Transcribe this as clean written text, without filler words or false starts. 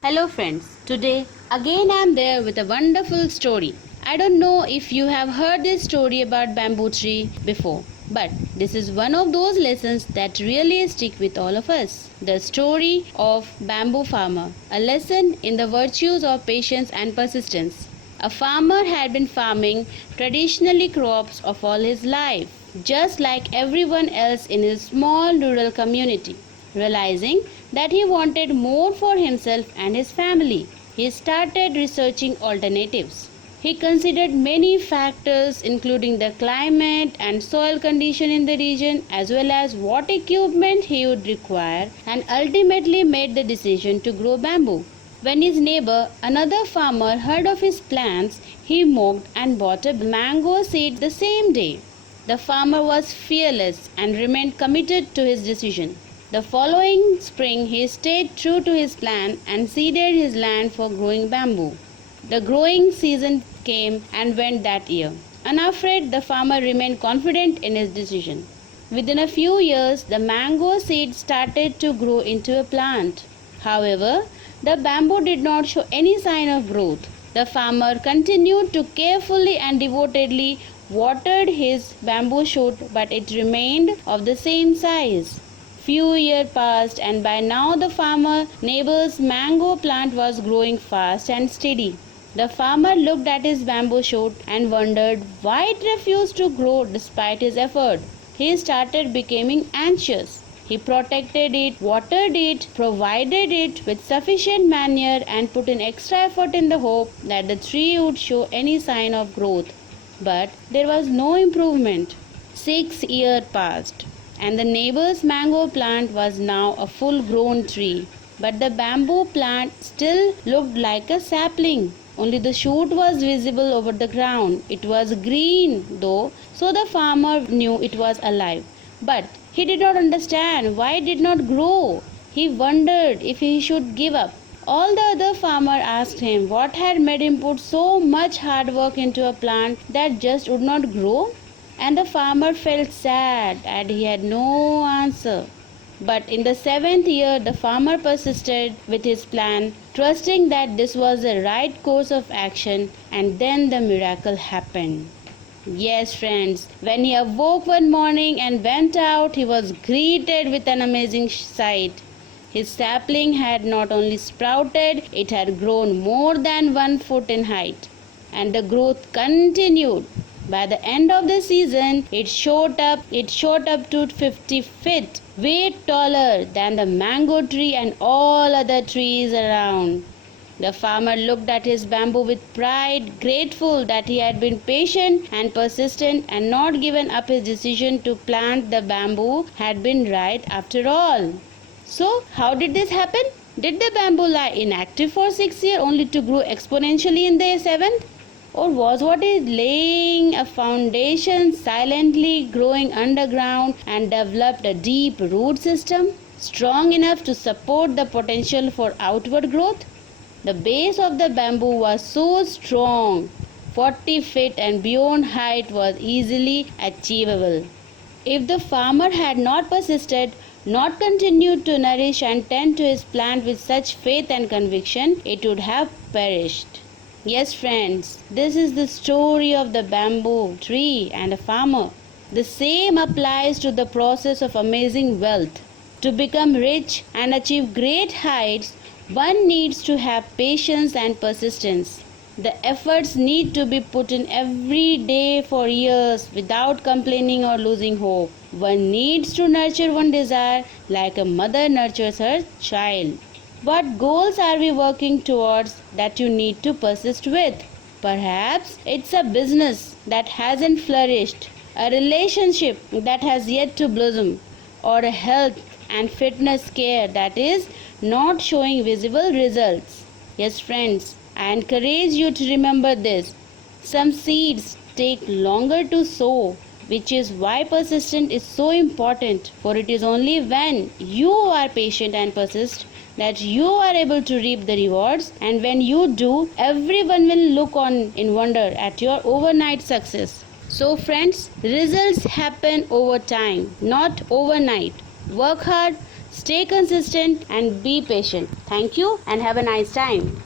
Hello friends, today again I am there with a wonderful story. I don't know if you have heard this story about bamboo tree before, but this is one of those lessons that really stick with all of us. The story of bamboo farmer, a lesson in the virtues of patience and persistence. A farmer had been farming traditionally crops of all his life, just like everyone else in his small rural community. Realizing that he wanted more for himself and his family, he started researching alternatives. He considered many factors including the climate and soil condition in the region as well as what equipment he would require and ultimately made the decision to grow bamboo. When his neighbor, another farmer, heard of his plans, he mocked and bought a mango seed the same day. The farmer was fearless and remained committed to his decision. The following spring, he stayed true to his plan and seeded his land for growing bamboo. The growing season came and went that year. Unafraid, the farmer remained confident in his decision. Within a few years, the mango seed started to grow into a plant. However, the bamboo did not show any sign of growth. The farmer continued to carefully and devotedly watered his bamboo shoot, but it remained of the same size. Few years passed and by now the farmer neighbor's mango plant was growing fast and steady. The farmer looked at his bamboo shoot and wondered why it refused to grow despite his effort. He started becoming anxious. He protected it, watered it, provided it with sufficient manure and put in extra effort in the hope that the tree would show any sign of growth. But there was no improvement. 6 years passed and the neighbor's mango plant was now a full grown tree. But the bamboo plant still looked like a sapling. Only the shoot was visible over the ground. It was green though, so the farmer knew it was alive. But he did not understand why it did not grow. He wondered if he should give up. All the other farmer asked him what had made him put so much hard work into a plant that just would not grow. And the farmer felt sad and he had no answer. But in the 7th year, the farmer persisted with his plan, trusting that this was the right course of action, and then the miracle happened. Yes, friends, when he awoke one morning and went out, he was greeted with an amazing sight. His sapling had not only sprouted, it had grown more than 1 foot in height, and the growth continued. By the end of the season, it shot up to 50 feet, way taller than the mango tree and all other trees around. The farmer looked at his bamboo with pride, grateful that he had been patient and persistent and not given up his decision to plant the bamboo had been right after all. So, how did this happen? Did the bamboo lie inactive for 6 years only to grow exponentially in the 7th? Or was what is laying a foundation, silently growing underground and developed a deep root system strong enough to support the potential for outward growth? The base of the bamboo was so strong, 40 feet and beyond height was easily achievable. If the farmer had not persisted, not continued to nourish and tend to his plant with such faith and conviction, it would have perished. Yes, friends, this is the story of the bamboo tree and a farmer. The same applies to the process of amazing wealth. To become rich and achieve great heights, one needs to have patience and persistence. The efforts need to be put in every day for years without complaining or losing hope. One needs to nurture one desire like a mother nurtures her child. What goals are we working towards that you need to persist with? Perhaps it's a business that hasn't flourished, a relationship that has yet to blossom, or a health and fitness care that is not showing visible results. Yes, friends, I encourage you to remember this. Some seeds take longer to sow, which is why persistence is so important, for it is only when you are patient and persist that you are able to reap the rewards, and when you do, everyone will look on in wonder at your overnight success. So friends, results happen over time, not overnight. Work hard, Stay consistent and be patient. Thank you and have a nice time.